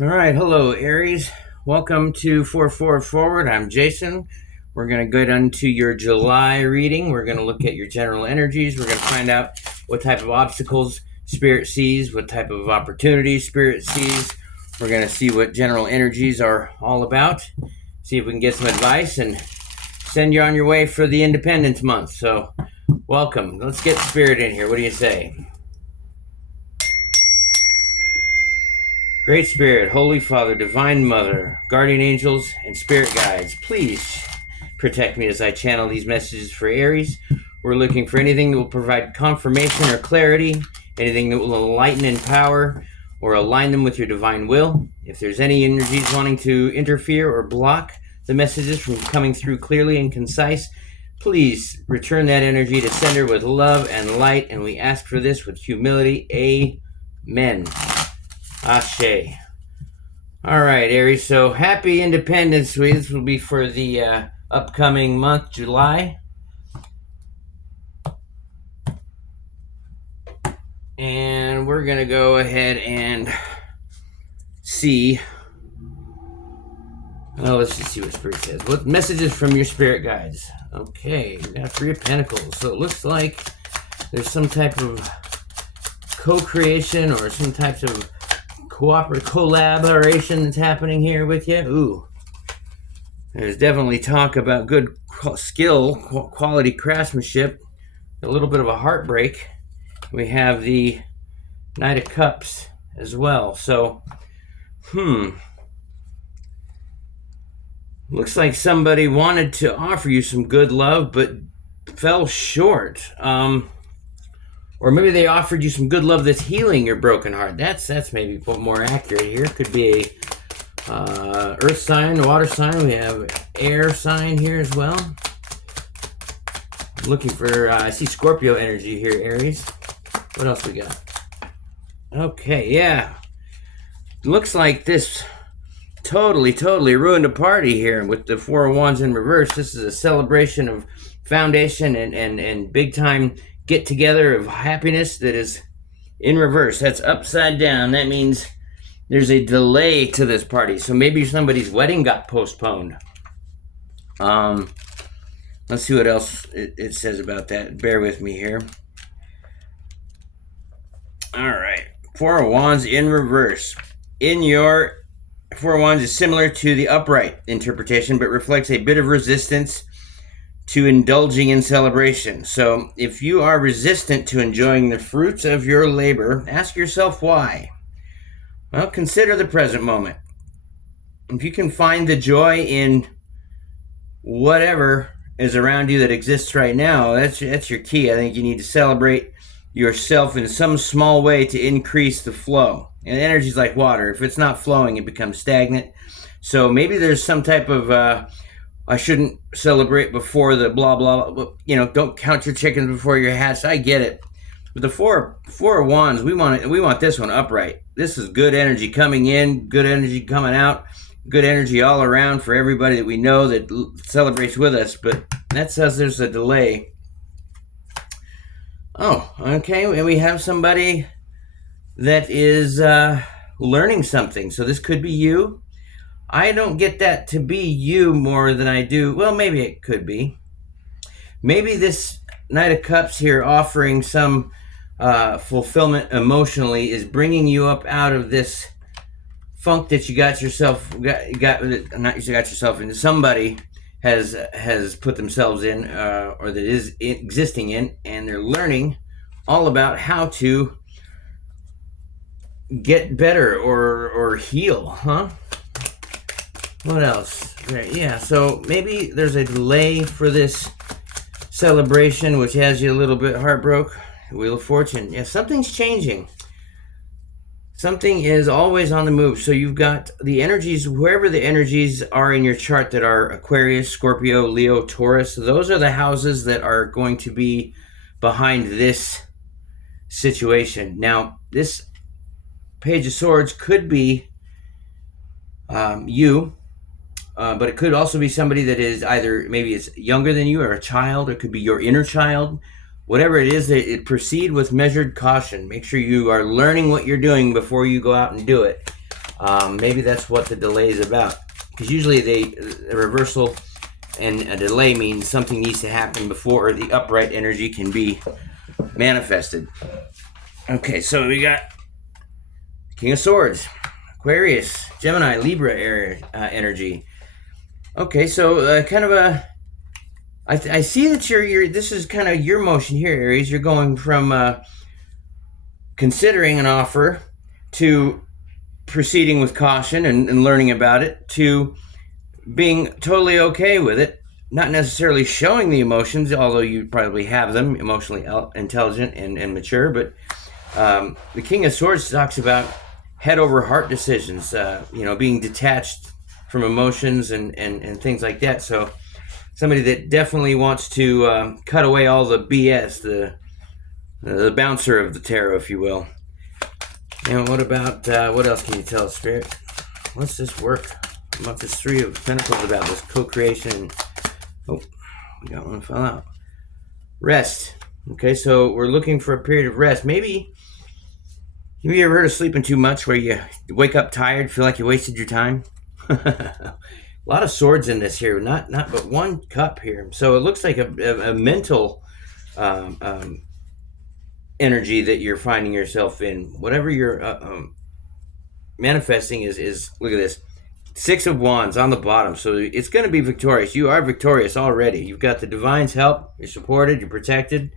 All right, hello Aries. Welcome to 4 Forward. I'm Jason. We're going to go into your July reading. We're going to look at your general energies. We're going to find out what type of obstacles Spirit sees, what type of opportunities Spirit sees. We're going to see what general energies are all about. See if we can get some advice and send you on your way for the Independence Month. So, welcome. Let's get Spirit in here. What do you say? Great Spirit, Holy Father, Divine Mother, Guardian Angels, and Spirit Guides, please protect me as I channel these messages for Aries. We're looking for anything that will provide confirmation or clarity, anything that will enlighten, empower, or align them with your divine will. If there's any energies wanting to interfere or block the messages from coming through clearly and concise, please return that energy to sender with love and light, and we ask for this with humility. Amen. Ashe. All right, Aries. So happy Independence Week. This will be for the upcoming month, July. And we're going to go ahead and see. Oh, let's just see what Spirit says. What messages from your Spirit guides? Okay, we got Three of Pentacles. So it looks like there's some type of co-creation or some types of collaboration that's happening here with you. Ooh. There's definitely talk about good skill, quality craftsmanship, a little bit of a heartbreak. We have the Knight of Cups as well. So, looks like somebody wanted to offer you some good love, but fell short. Or maybe they offered you some good love that's healing your broken heart. That's maybe more accurate here. Could be a earth sign, water sign. We have air sign here as well. I'm looking for, I see Scorpio energy here, Aries. What else we got? Okay, yeah. Looks like this totally ruined a party here with the Four of Wands in reverse. This is a celebration of foundation and big time get together of happiness that is in reverse. That's upside down. That means there's a delay to this party. So maybe somebody's wedding got postponed. Let's see what else it says about that. Bear with me here. All right. Four of Wands in reverse. In your Four of Wands is similar to the upright interpretation, but reflects a bit of resistance to indulging in celebration. So if you are resistant to enjoying the fruits of your labor, ask yourself why. Well, consider the present moment. If you can find the joy in whatever is around you that exists right now, that's your key. I think you need to celebrate yourself in some small way to increase the flow. And energy is like water. If it's not flowing, it becomes stagnant. So maybe there's some type of I shouldn't celebrate before the blah blah. Don't count your chickens before your hats. I get it. But the four of Wands, we want this one upright. This is good energy coming in, good energy coming out, good energy all around for everybody that we know that celebrates with us. But that says there's a delay. Oh, okay. And we have somebody that is learning something. So this could be you. I don't get that to be you more than I do. Well, maybe it could be. Maybe this Knight of Cups here offering some fulfillment emotionally is bringing you up out of this funk that you got yourself into. Somebody has put themselves in, or that is existing in, and they're learning all about how to get better or heal, huh? What else? Yeah, so maybe there's a delay for this celebration, which has you a little bit heartbroken. Wheel of Fortune. Yeah, something's changing. Something is always on the move. So you've got the energies, wherever the energies are in your chart that are Aquarius, Scorpio, Leo, Taurus, those are the houses that are going to be behind this situation. Now, this Page of Swords could be you, but it could also be somebody that is either maybe it's younger than you or a child. It could be your inner child. Whatever it is, it proceed with measured caution. Make sure you are learning what you're doing before you go out and do it. Maybe that's what the delay is about. Because usually a reversal and a delay means something needs to happen before the upright energy can be manifested. Okay, so we got King of Swords, Aquarius, Gemini, Libra energy. Okay, so kind of a. I see that you're. This is kind of your motion here, Aries. You're going from considering an offer to proceeding with caution and learning about it to being totally okay with it, not necessarily showing the emotions, although you probably have them, emotionally intelligent and mature. But the King of Swords talks about head over heart decisions, being detached from emotions and things like that. So somebody that definitely wants to cut away all the BS, the bouncer of the tarot, if you will. And what about, what else can you tell us, Spirit? What's this work? About this Three of Pentacles about this co-creation. Oh, we got one fell out. Rest. Okay, so we're looking for a period of rest. Maybe you ever heard of sleeping too much where you wake up tired, feel like you wasted your time? A lot of swords in this here, not but one cup here. So it looks like a mental energy that you're finding yourself in. Whatever you're manifesting is look at this. Six of Wands on the bottom. So it's going to be victorious. You are victorious already. You've got the divine's help. You're supported. You're protected.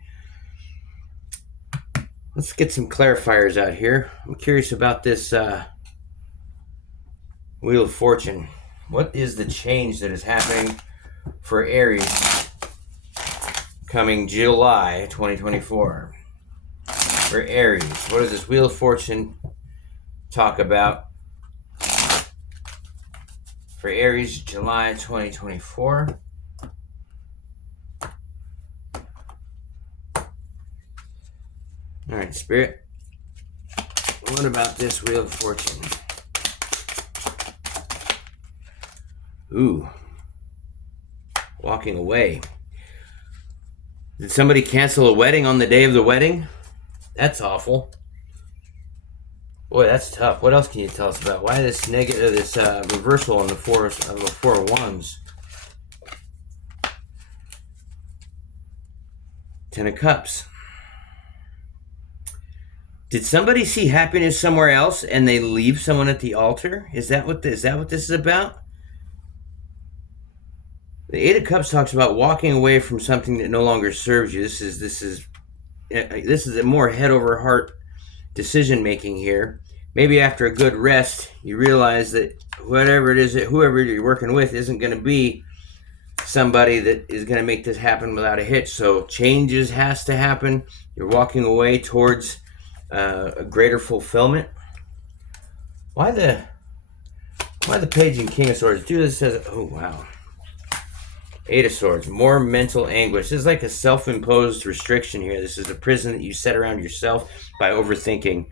Let's get some clarifiers out here. I'm curious about this Wheel of Fortune. What is the change that is happening for Aries coming July 2024? For Aries, what does this Wheel of Fortune talk about? For Aries, July 2024. All right, Spirit. What about this Wheel of Fortune? Ooh. Walking away. Did somebody cancel a wedding on the day of the wedding? That's awful. Boy, that's tough. What else can you tell us about? Why this negative, this reversal on the Four of Wands? Ten of Cups. Did somebody see happiness somewhere else and they leave someone at the altar? Is that what this is about? The Eight of Cups talks about walking away from something that no longer serves you. This is a more head over heart decision making here. Maybe after a good rest, you realize that whatever it is, that whoever you're working with isn't going to be somebody that is going to make this happen without a hitch. So changes has to happen. You're walking away towards a greater fulfillment. Why the Page and King of Swords? Do this as oh wow. Eight of Swords, more mental anguish. This is like a self-imposed restriction here. This is a prison that you set around yourself by overthinking,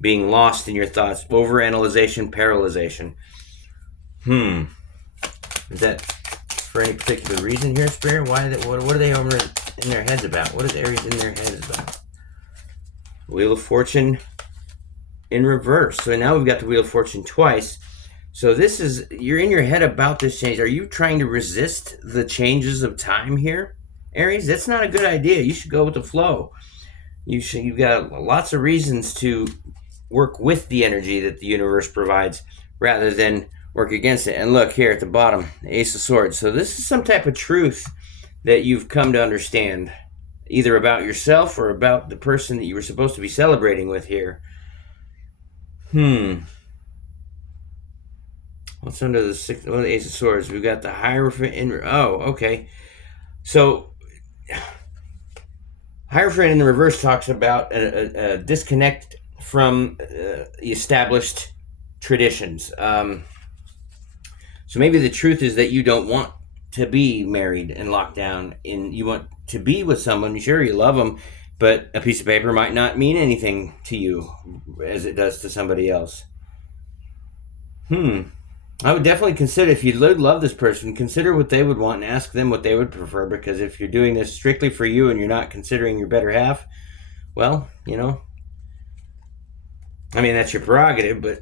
being lost in your thoughts, overanalyzation, paralyzation. Is that for any particular reason here, Spirit? What are they over in their heads about? What is Aries in their heads about? Wheel of Fortune in reverse. So now we've got the Wheel of Fortune twice. So this is, you're in your head about this change. Are you trying to resist the changes of time here, Aries? That's not a good idea. You should go with the flow. You've got lots of reasons to work with the energy that the universe provides rather than work against it. And look here at the bottom, the Ace of Swords. So this is some type of truth that you've come to understand, either about yourself or about the person that you were supposed to be celebrating with here. What's under the Ace of Swords? We've got the Hierophant in... Oh, okay. So, Hierophant in the reverse talks about a disconnect from established traditions. So maybe the truth is that you don't want to be married and locked down. You want to be with someone. Sure, you love them, but a piece of paper might not mean anything to you as it does to somebody else. I would definitely consider, if you love this person, consider what they would want and ask them what they would prefer, because if you're doing this strictly for you and you're not considering your better half, well, I mean, that's your prerogative, but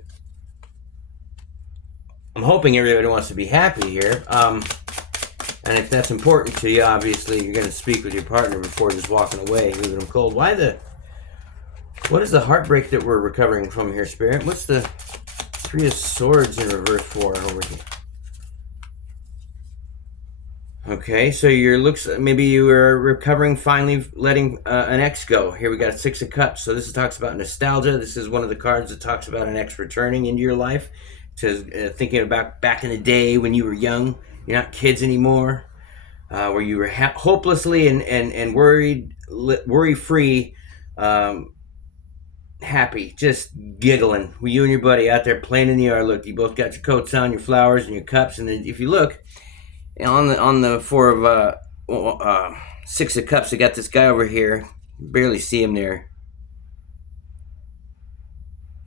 I'm hoping everybody wants to be happy here. And if that's important to you, obviously you're going to speak with your partner before just walking away, leaving them cold. What is the heartbreak that we're recovering from here, Spirit? What's the Three of Swords in reverse for over here? Okay, so maybe you were recovering, finally letting an ex go. Here we got a Six of Cups. So this talks about nostalgia. This is one of the cards that talks about an ex returning into your life, to thinking about back in the day when you were young. You're not kids anymore, where you were hopelessly and worry-free, happy, just giggling. You and your buddy out there playing in the yard. Look, you both got your coats on, your flowers, and your cups. And then if you look, on the Four of Six of Cups, I got this guy over here. Barely see him there.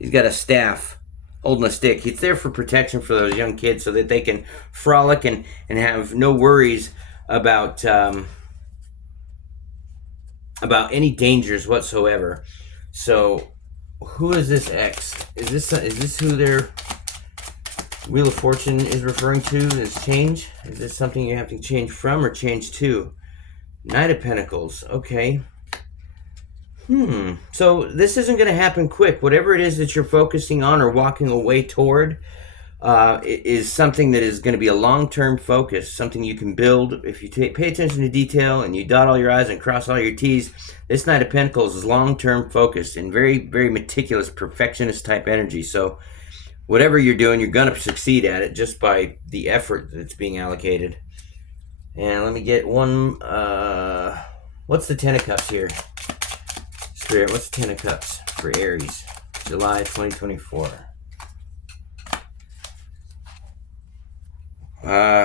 He's got a staff holding a stick. He's there for protection for those young kids so that they can frolic and have no worries about any dangers whatsoever. So, who is this ex? Is this who their Wheel of Fortune is referring to as change? Is this something you have to change from or change to? Knight of Pentacles. Okay. So this isn't going to happen quick. Whatever it is that you're focusing on or walking away toward is something that is going to be a long-term focus, something you can build. If you pay attention to detail and you dot all your I's and cross all your T's, this Knight of Pentacles is long-term focused and very, very meticulous, perfectionist type energy. So whatever you're doing, you're going to succeed at it just by the effort that's being allocated. And let me get one. What's the Ten of Cups here? Spirit, what's the Ten of Cups for Aries? July 2024.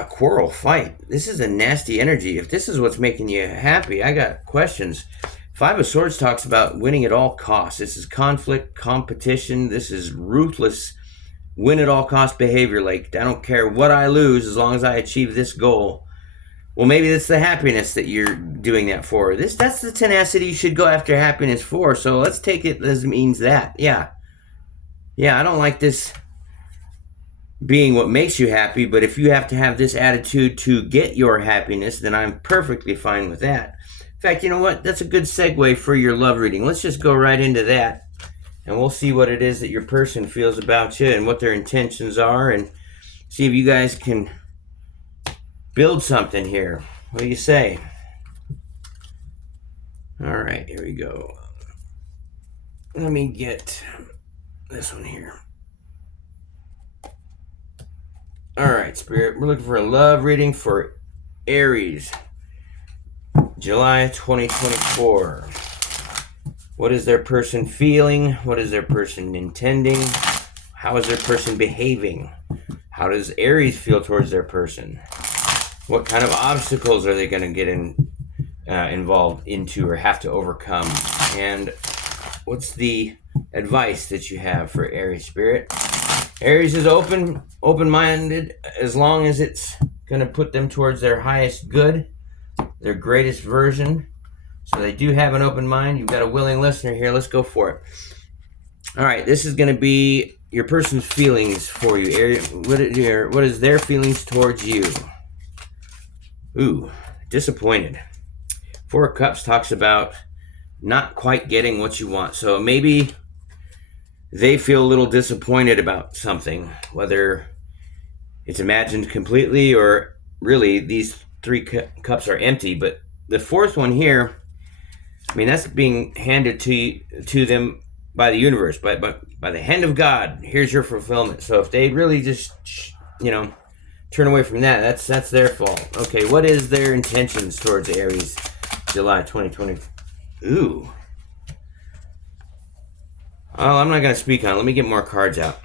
Quarrel, fight. This is a nasty energy. If this is what's making you happy, I got questions. Five of Swords talks about winning at all costs. This is conflict, competition. This is ruthless, win at all cost behavior. Like, I don't care what I lose as long as I achieve this goal. Well, maybe that's the happiness that you're doing that for. That's the tenacity you should go after happiness for. So let's take it as means that. Yeah, I don't like this being what makes you happy, but if you have to have this attitude to get your happiness, then I'm perfectly fine with that. In fact, you know what? That's a good segue for your love reading. Let's just go right into that, and we'll see what it is that your person feels about you and what their intentions are, and see if you guys can build something here. What do you say? All right, here we go. Let me get this one here. All right, Spirit, we're looking for a love reading for Aries, July 2024. What is their person feeling? What is their person intending? How is their person behaving? How does Aries feel towards their person? What kind of obstacles are they going to get involved into or have to overcome? And what's the advice that you have for Aries, Spirit? Aries is open-minded as long as it's going to put them towards their highest good, their greatest version. So they do have an open mind. You've got a willing listener here. Let's go for it. All right, this is going to be your person's feelings for you, Aries. What is their feelings towards you? Ooh, disappointed. Four of Cups talks about not quite getting what you want. So maybe they feel a little disappointed about something, whether it's imagined completely or really these three cups are empty. But the fourth one here, I mean, that's being handed to them by the universe, by the hand of God. Here's your fulfillment. So if they really just, turn away from that, that's their fault. Okay, what is their intentions towards Aries, July 2020? Ooh. Oh, I'm not going to speak on it. Let me get more cards out.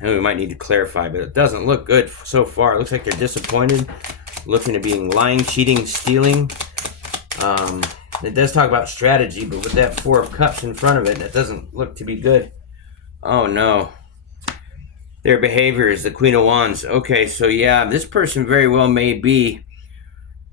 I know we might need to clarify, but it doesn't look good so far. It looks like they're disappointed, looking at being lying, cheating, stealing. It does talk about strategy, but with that Four of Cups in front of it, that doesn't look to be good. Oh, no. Their behavior is the Queen of Wands. Okay, so yeah, this person very well may be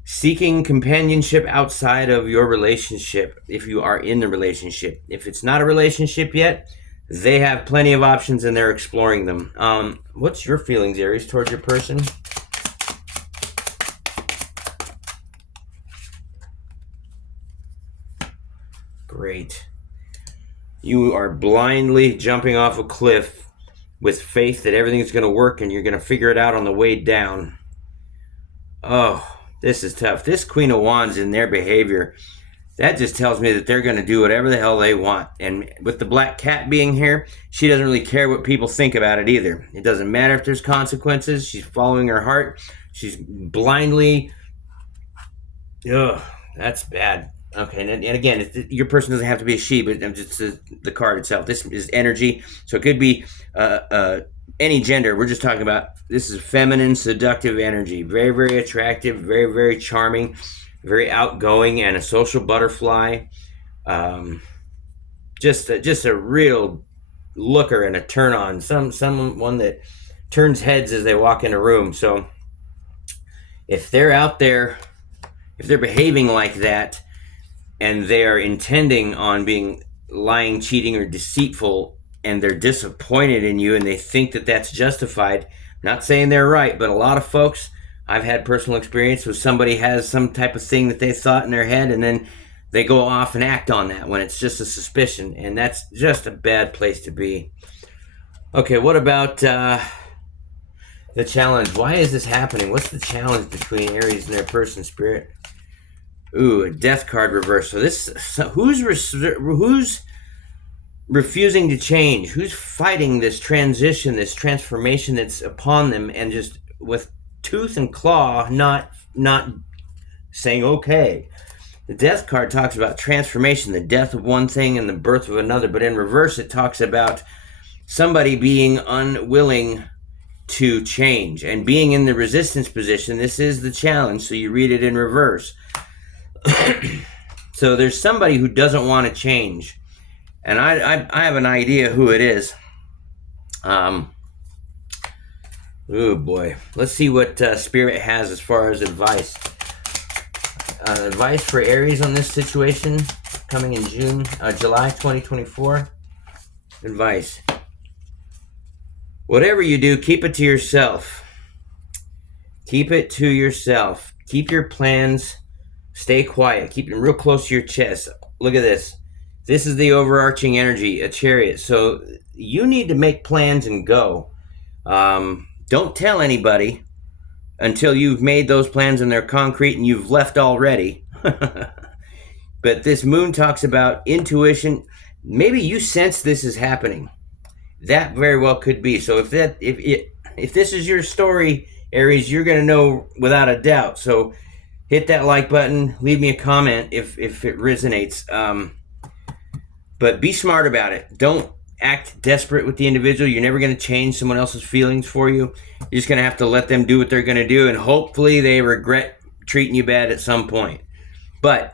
seeking companionship outside of your relationship if you are in the relationship. If it's not a relationship yet, they have plenty of options and they're exploring them. What's your feelings, Aries, towards your person? Great. You are blindly jumping off a cliff with faith that everything's going to work and you're going to figure it out on the way down. Oh, this is tough. This Queen of Wands in their behavior, that just tells me that they're going to do whatever the hell they want. And with the black cat being here, she doesn't really care what people think about it either. It doesn't matter if there's consequences. She's following her heart. She's blindly... Ugh, that's bad. Okay, and again, your person doesn't have to be a she, but just the card itself. This is energy, so it could be any gender. We're just talking about, this is feminine, seductive energy. Very, very attractive, very, very charming, very outgoing, and a social butterfly. Just a real looker and a turn on. Someone that turns heads as they walk in a room. So if they're out there, if they're behaving like that, and they are intending on being lying, cheating, or deceitful, and they're disappointed in you and they think that that's justified, not saying they're right, but a lot of folks, I've had personal experience with somebody has some type of thing that they thought in their head, and then they go off and act on that when it's just a suspicion, and that's just a bad place to be. Okay, what about the challenge? Why is this happening? What's the challenge between Aries and their person, Spirit? Ooh, a death card reverse. So who's refusing to change? Who's fighting this transition, this transformation that's upon them, and just with tooth and claw, not saying okay? The death card talks about transformation, the death of one thing and the birth of another, but in reverse it talks about somebody being unwilling to change and being in the resistance position. This is the challenge, so you read it in reverse. So there's somebody who doesn't want to change, and I have an idea who it is. Oh boy, let's see what Spirit has as far as advice. Advice for Aries on this situation coming in July 2024. Advice: whatever you do, keep it to yourself. Keep it to yourself. Keep your plans. Stay quiet. Keep them real close to your chest. Look at this. This is the overarching energy, a Chariot. So you need to make plans and go. Don't tell anybody until you've made those plans and they're concrete and you've left already. But this moon talks about intuition. Maybe you sense this is happening. That very well could be. So if this is your story, Aries, you're going to know without a doubt. So hit that like button. Leave me a comment if it resonates. But be smart about it. Don't act desperate with the individual. You're never going to change someone else's feelings for you. You're just going to have to let them do what they're going to do, and hopefully they regret treating you bad at some point. But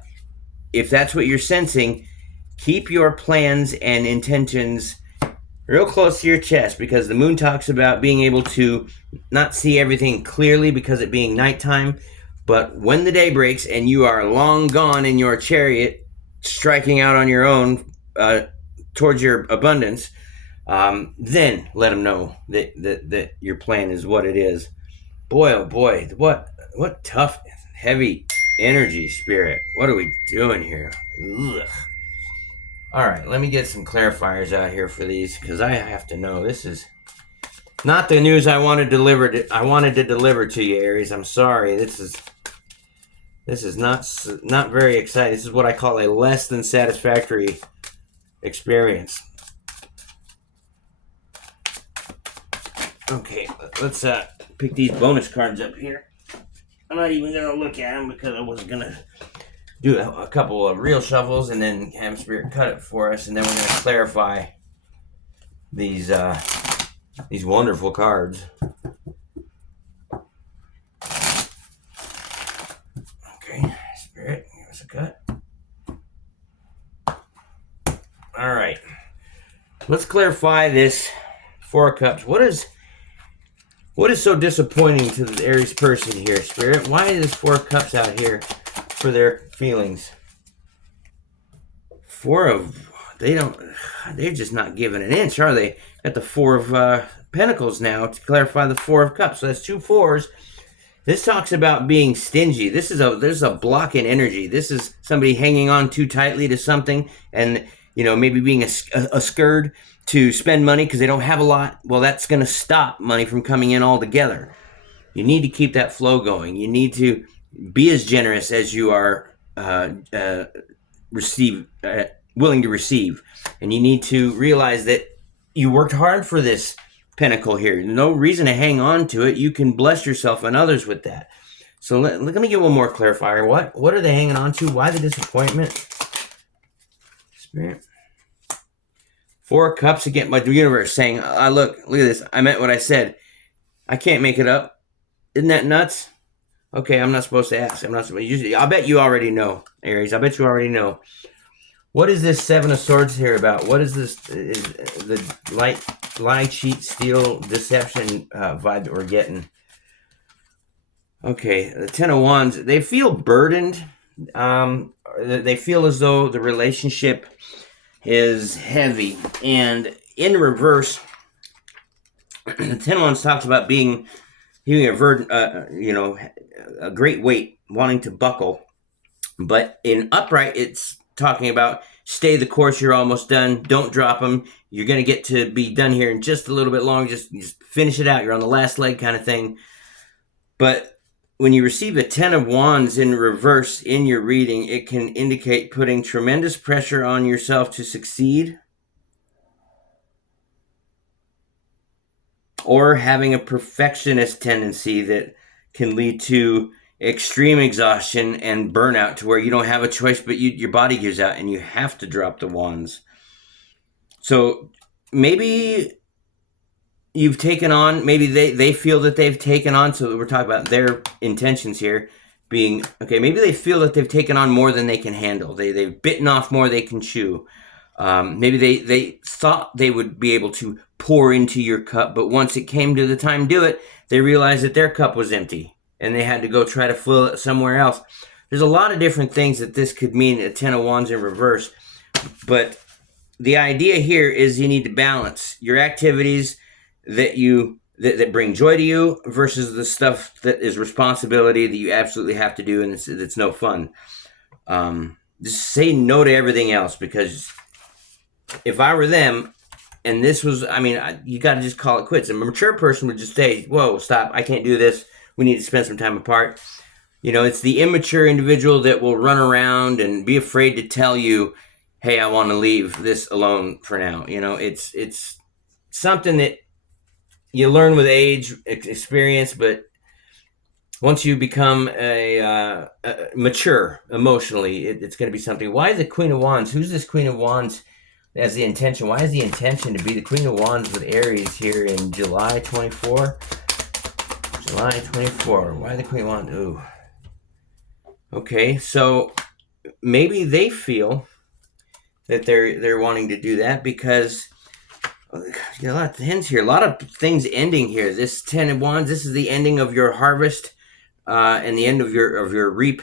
if that's what you're sensing, keep your plans and intentions real close to your chest, because the moon talks about being able to not see everything clearly because it being nighttime. But when the day breaks and you are long gone in your chariot, striking out on your own towards your abundance, then let them know that your plan is what it is. Boy, oh boy, what tough, heavy energy, Spirit. What are we doing here? Ugh. All right, let me get some clarifiers out here for these, because I have to know. This is not the news I wanted to deliver to you, Aries. I'm sorry. This is not very exciting. This is what I call a less than satisfactory experience. Okay, let's pick these bonus cards up here. I'm not even going to look at them because I was going to do a couple of real shuffles and then have Spirit cut it for us, and then we're going to clarify these wonderful cards. Okay, Spirit, give us a cut. All right, let's clarify this Four of Cups. What is so disappointing to the Aries person here, Spirit? Why is this Four of Cups out here for their feelings? they're just not giving an inch, are they? Got the Four of Pentacles now to clarify the Four of Cups. So that's two fours. This talks about being stingy. There's a block in energy. This is somebody hanging on too tightly to something, and maybe being a scared to spend money because they don't have a lot. Well, that's going to stop money from coming in altogether. You need to keep that flow going. You need to be as generous as you are willing to receive, and you need to realize that you worked hard for this pentacle here. No reason to hang on to it. You can bless yourself and others with that. So let me get one more clarifier. What are they hanging on to? Why the disappointment? Spirit. Four of Cups again. My universe saying, look at this. I meant what I said. I can't make it up. Isn't that nuts? Okay, I'm not supposed to ask. I'll bet you already know, Aries. I bet you already know. What is this Seven of Swords here about? What is this? Is the lie, cheat, steal, deception vibe that we're getting? Okay, the Ten of Wands. They feel burdened. They feel as though the relationship is heavy. And in reverse, the Ten of Wands talks about being a burden, a great weight, wanting to buckle. But in upright, it's talking about stay the course, you're almost done, don't drop them, you're going to get to be done here in just a little bit longer, just finish it out, you're on the last leg kind of thing. But when you receive a Ten of Wands in reverse in your reading, it can indicate putting tremendous pressure on yourself to succeed, or having a perfectionist tendency that can lead to extreme exhaustion and burnout to where you don't have a choice, but your body gives out and you have to drop the wands. So maybe you've taken on, maybe they feel that they've taken on, so we're talking about their intentions here being, okay, maybe they feel that they've taken on more than they can handle. They've bitten off more they can chew. Maybe they thought they would be able to pour into your cup, but once it came to the time to do it, they realized that their cup was empty and they had to go try to fill it somewhere else. There's a lot of different things that this could mean, a Ten of Wands in reverse. But the idea here is you need to balance your activities that bring joy to you versus the stuff that is responsibility that you absolutely have to do and it's no fun. Just say no to everything else, because if I were them, and this was, you got to just call it quits. A mature person would just say, whoa, stop, I can't do this. We need to spend some time apart. It's the immature individual that will run around and be afraid to tell you, hey, I want to leave this alone for now. It's something that you learn with age, experience, but once you become a mature emotionally, it's going to be something. Why the Queen of Wands? Who's this Queen of Wands as the intention? Why is the intention to be the Queen of Wands with Aries here in July 24? July 24. Why the Queen of Wands? Ooh. Okay, so maybe they feel that they're wanting to do that because you got a lot of hints here, a lot of things ending here. This Ten of Wands, this is the ending of your harvest and the end of your reap.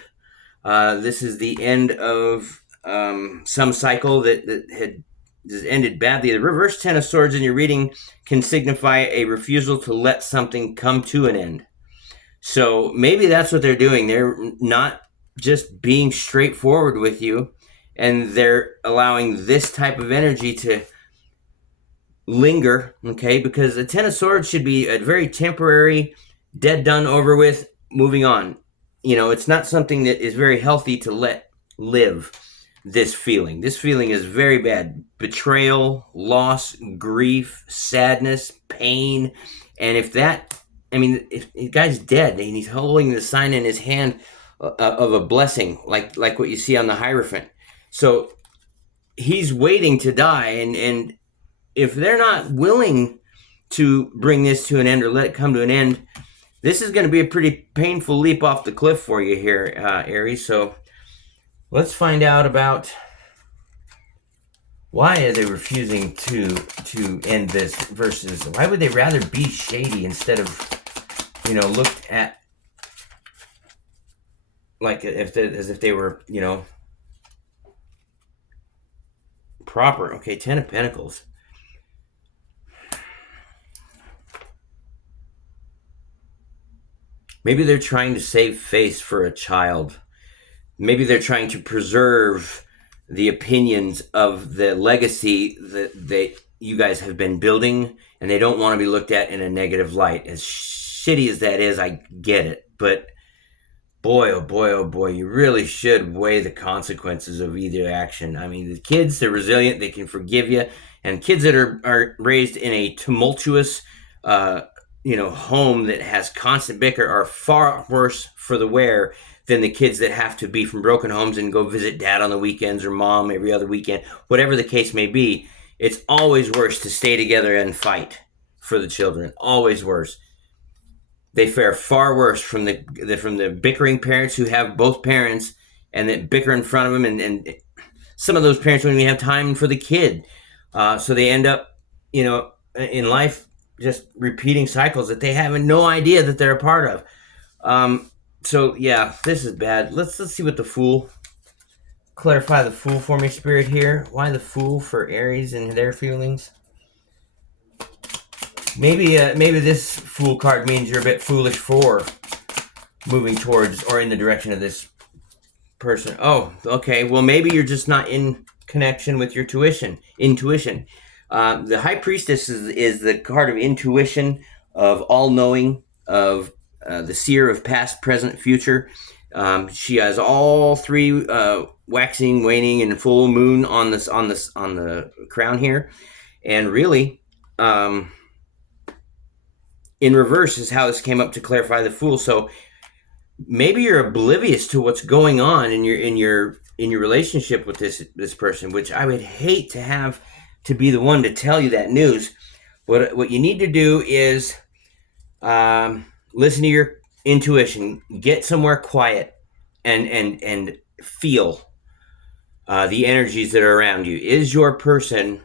This is the end of some cycle that had just ended badly. The reverse Ten of Swords in your reading can signify a refusal to let something come to an end. So maybe that's what they're doing. They're not just being straightforward with you, and they're allowing this type of energy to linger, okay? Because the Ten of Swords should be a very temporary, dead, done, over with, moving on. It's not something that is very healthy to let live. This feeling is very bad. Betrayal, loss, grief, sadness, pain. And if the guy's dead and he's holding the sign in his hand of a blessing, like what you see on the Hierophant. So he's waiting to die, and if they're not willing to bring this to an end or let it come to an end, this is going to be a pretty painful leap off the cliff for you here, Aries. So let's find out about why are they refusing to end this, versus why would they rather be shady instead of, looked at like as if they were, proper. Okay, Ten of Pentacles. Maybe they're trying to save face for a child. Maybe they're trying to preserve the opinions of the legacy that you guys have been building, and they don't want to be looked at in a negative light. As shitty as that is, I get it. But boy, oh boy, oh boy, you really should weigh the consequences of either action. I mean, the kids, they're resilient, they can forgive you. And kids that are raised in a tumultuous, home that has constant bicker are far worse for the wear than the kids that have to be from broken homes and go visit dad on the weekends or mom every other weekend. Whatever the case may be, it's always worse to stay together and fight for the children. Always worse. They fare far worse from the bickering parents who have both parents and that bicker in front of them, and some of those parents don't even have time for the kid, so they end up, in life just repeating cycles that they have no idea that they're a part of. So yeah, this is bad. Let's see what the Fool. Clarify the Fool for me, Spirit, here. Why the Fool for Aries and their feelings? Maybe this Fool card means you're a bit foolish for moving towards or in the direction of this person. Oh, okay. Well, maybe you're just not in connection with your intuition. The High Priestess is the card of intuition, of all-knowing, of the seer of past, present, future. She has all three, waxing, waning, and full moon on the crown here, and really, in reverse is how this came up to clarify the Fool. So maybe you're oblivious to what's going on in your relationship with this person, which I would hate to have to be the one to tell you that news. What you need to do is listen to your intuition, get somewhere quiet, and feel the energies that are around you. Is your person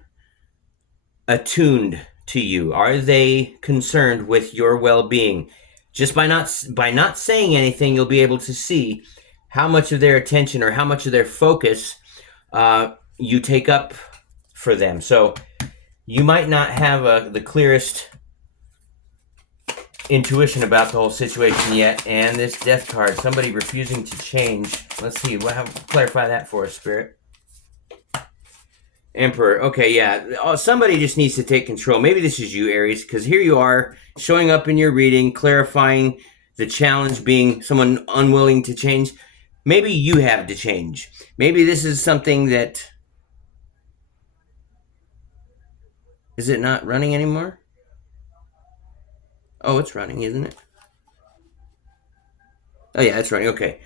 attuned to you? Are they concerned with your well-being? Just by not saying anything, you'll be able to see how much of their attention or how much of their focus you take up for them. So you might not have the clearest intuition about the whole situation yet. And this Death card, somebody refusing to change. Let's see, clarify that for us, Spirit. Emperor. Okay, yeah. Somebody just needs to take control. Maybe this is you, Aries, because here you are showing up in your reading, clarifying the challenge being someone unwilling to change. Maybe you have to change. Maybe this is something that... Is it not running anymore? Oh, it's running, isn't it? Oh, yeah, it's running. Okay.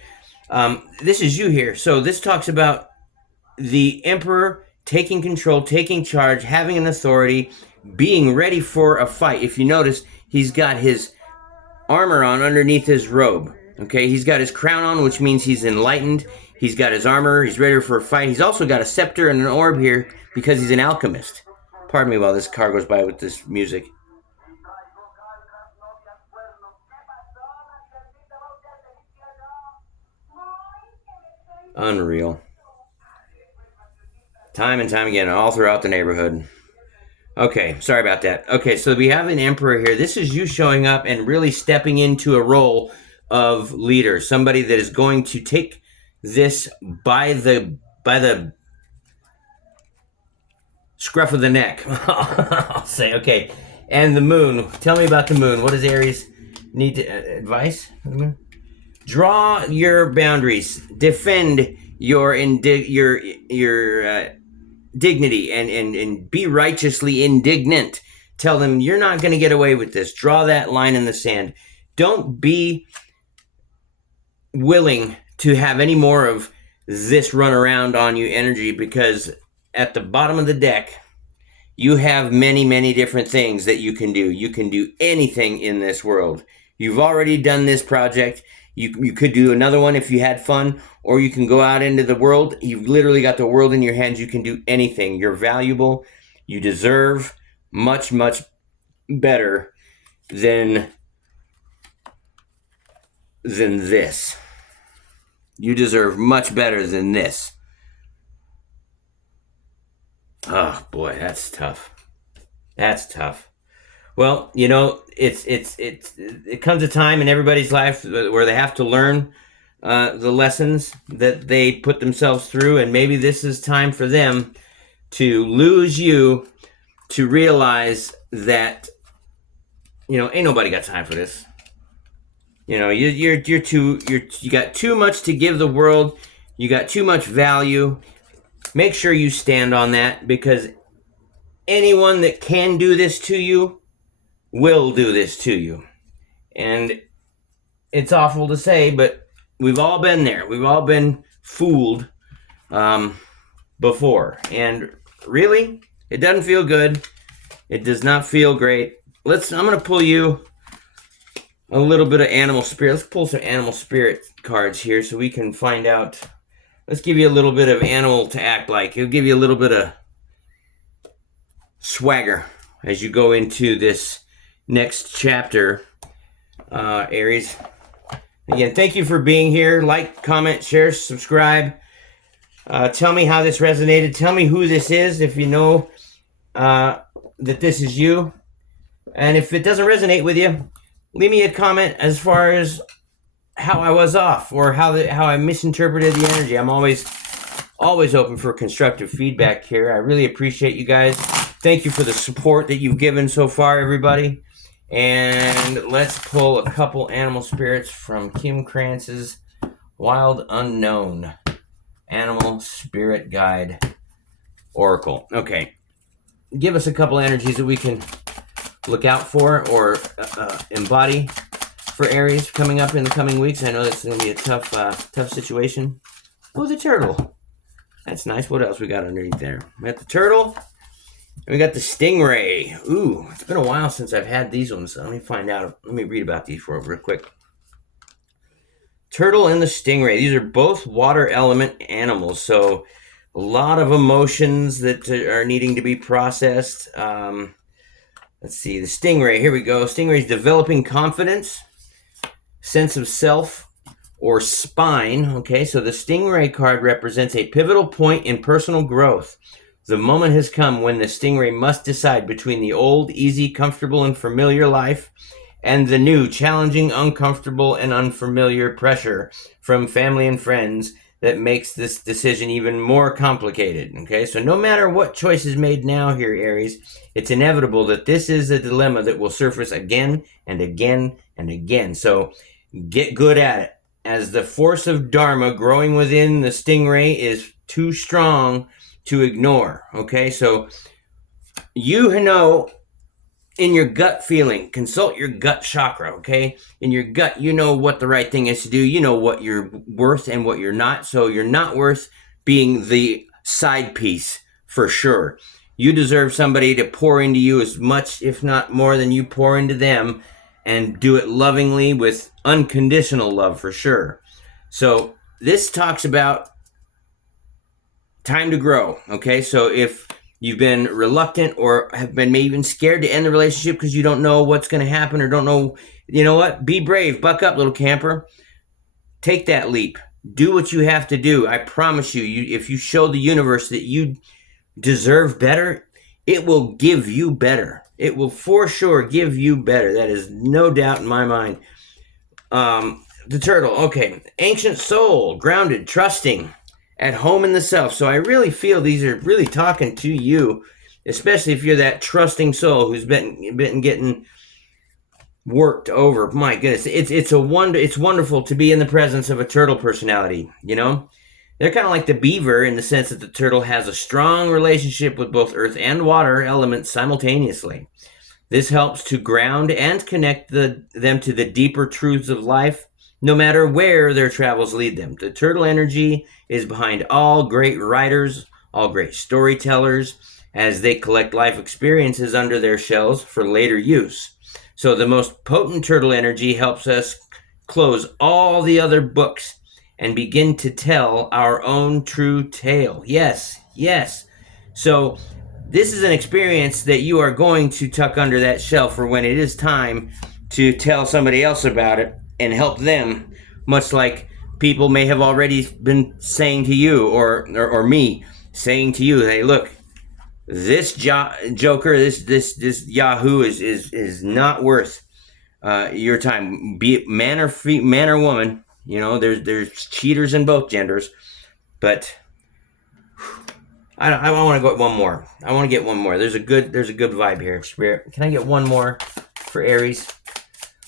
This is you here. So this talks about the Emperor taking control, taking charge, having an authority, being ready for a fight. If you notice, he's got his armor on underneath his robe. Okay, he's got his crown on, which means he's enlightened. He's got his armor. He's ready for a fight. He's also got a scepter and an orb here because he's an alchemist. Pardon me while this car goes by with this music. Unreal. Time and time again, all throughout the neighborhood. Okay, sorry about that. Okay, so we have an Emperor here. This is you showing up and really stepping into a role of leader, somebody that is going to take this by the scruff of the neck. I'll say, okay. And the Moon. Tell me about the Moon. What does Aries need to advice? Draw your boundaries. Defend your dignity and be righteously indignant. Tell them you're not going to get away with this. Draw that line in the sand. Don't be willing to have any more of this run around on you energy, because at the bottom of the deck, you have many, many different things that you can do. You can do anything in this world. You've already done this project. You could do another one if you had fun, or you can go out into the world. You've literally got the world in your hands. You can do anything. You're valuable. You deserve much, much better than this. You deserve much better than this. Oh boy, that's tough. That's tough. Well, you know, it comes a time in everybody's life where they have to learn the lessons that they put themselves through, and maybe this is time for them to lose you, to realize that, you know, ain't nobody got time for this. You know, you got too much to give the world. You got too much value. Make sure you stand on that, because anyone that can do this to you will do this to you. And it's awful to say, but we've all been there. We've all been fooled before. And really, it doesn't feel good. It does not feel great. I'm going to pull you a little bit of animal spirit. Let's pull some animal spirit cards here so we can find out. Let's give you a little bit of animal to act like. It'll give you a little bit of swagger as you go into this next chapter, Aries. Again, thank you for being here. Like, comment, share, subscribe. Tell me how this resonated. Tell me who this is if you know that this is you. And if it doesn't resonate with you, leave me a comment as far as how I was off or how I misinterpreted the energy. I'm always open for constructive feedback here. I really appreciate you guys. Thank you for the support that you've given so far, everybody. And let's pull a couple animal spirits from Kim Krantz's Wild Unknown Animal Spirit Guide Oracle. Okay. Give us a couple energies that we can look out for or embody for Aries coming up in the coming weeks. I know that's going to be a tough situation. Oh, the turtle. That's nice. What else we got underneath there? We got the turtle. And we got the stingray. Ooh, it's been a while since I've had these ones. Let me find out. Let me read about these for real quick. Turtle and the stingray. These are both water element animals. So a lot of emotions that are needing to be processed. Let's see. The stingray. Here we go. Stingray's developing confidence, sense of self, or spine. Okay, so the stingray card represents a pivotal point in personal growth. The moment has come when the stingray must decide between the old, easy, comfortable, and familiar life and the new, challenging, uncomfortable, and unfamiliar pressure from family and friends that makes this decision even more complicated. Okay, so no matter what choice is made now here, Aries, it's inevitable that this is a dilemma that will surface again and again and again. So get good at it. As the force of Dharma growing within the stingray is too strong to ignore. Okay, so you know, in your gut feeling, consult your gut chakra. Okay, in your gut, you know what the right thing is to do. You know what you're worth and what you're not. So you're not worth being the side piece for sure. You deserve somebody to pour into you as much, if not more, than you pour into them, and do it lovingly with unconditional love for sure. So this talks about time to grow. Okay, so if you've been reluctant or have been maybe even scared to end the relationship because you don't know what's going to happen or don't know, you know what? Be brave. Buck up, little camper. Take that leap. Do what you have to do. I promise you, if you show the universe that you deserve better, it will give you better. It will for sure give you better. That is no doubt in my mind. The turtle. Okay. Ancient soul. Grounded. Trusting. At home in the self. So I really feel these are really talking to you, especially if you're that trusting soul who's been getting worked over. My goodness, it's wonderful to be in the presence of a turtle personality. You know, they're kind of like the beaver in the sense that the turtle has a strong relationship with both earth and water elements simultaneously. This helps to ground and connect them to the deeper truths of life, no matter where their travels lead them. The turtle energy is behind all great writers, all great storytellers, as they collect life experiences under their shells for later use. So the most potent turtle energy helps us close all the other books and begin to tell our own true tale. Yes, yes. So this is an experience that you are going to tuck under that shell for when it is time to tell somebody else about it and help them, much like people may have already been saying to you or me saying to you, hey, look, This Joker, this Yahoo is not worth your time. Be it man or woman. You know, there's cheaters in both genders, but I want to go one more. I want to get one more. There's a good vibe here, Spirit. Can I get one more for Aries?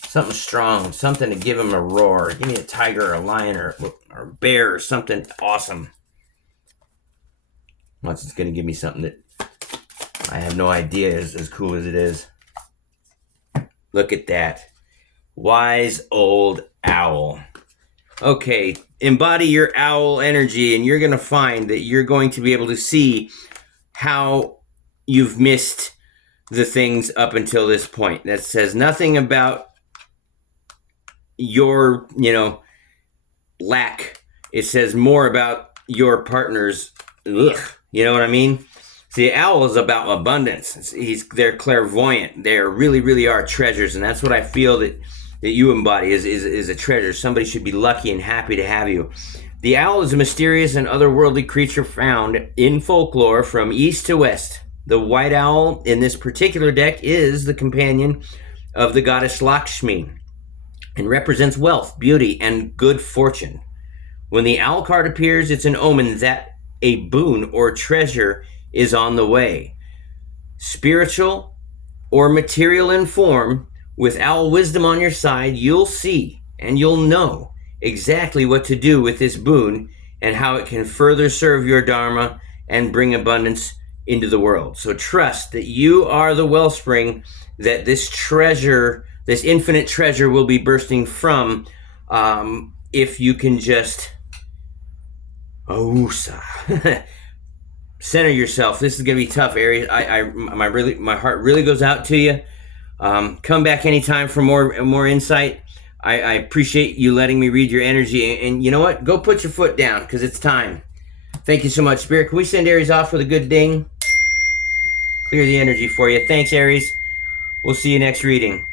Something strong, something to give him a roar. Give me a tiger, or a lion, or a bear, or something awesome. Once it's going to give me something that I have no idea is as cool as it is. Look at that. Wise old owl. Okay, embody your owl energy, and you're going to find that you're going to be able to see how you've missed the things up until this point. That says nothing about your, lack. It says more about your partner's, you know what I mean? See, the owl is about abundance. They're clairvoyant. They really, really are treasures, and that's what I feel that you embody is a treasure. Somebody should be lucky and happy to have you. The owl is a mysterious and otherworldly creature found in folklore from east to west. The white owl in this particular deck is the companion of the goddess Lakshmi and represents wealth, beauty, and good fortune. When the owl card appears, it's an omen that a boon or treasure is on the way. Spiritual or material in form, with owl wisdom on your side, you'll see and you'll know exactly what to do with this boon and how it can further serve your dharma and bring abundance into the world. So trust that you are the wellspring that this treasure, this infinite treasure, will be bursting from, if you can just center yourself. This is going to be tough, Aries. My heart really goes out to you. Come back anytime for more insight. I appreciate you letting me read your energy. And you know what? Go put your foot down, because it's time. Thank you so much, Spirit. Can we send Aries off with a good ding? Clear the energy for you. Thanks, Aries. We'll see you next reading.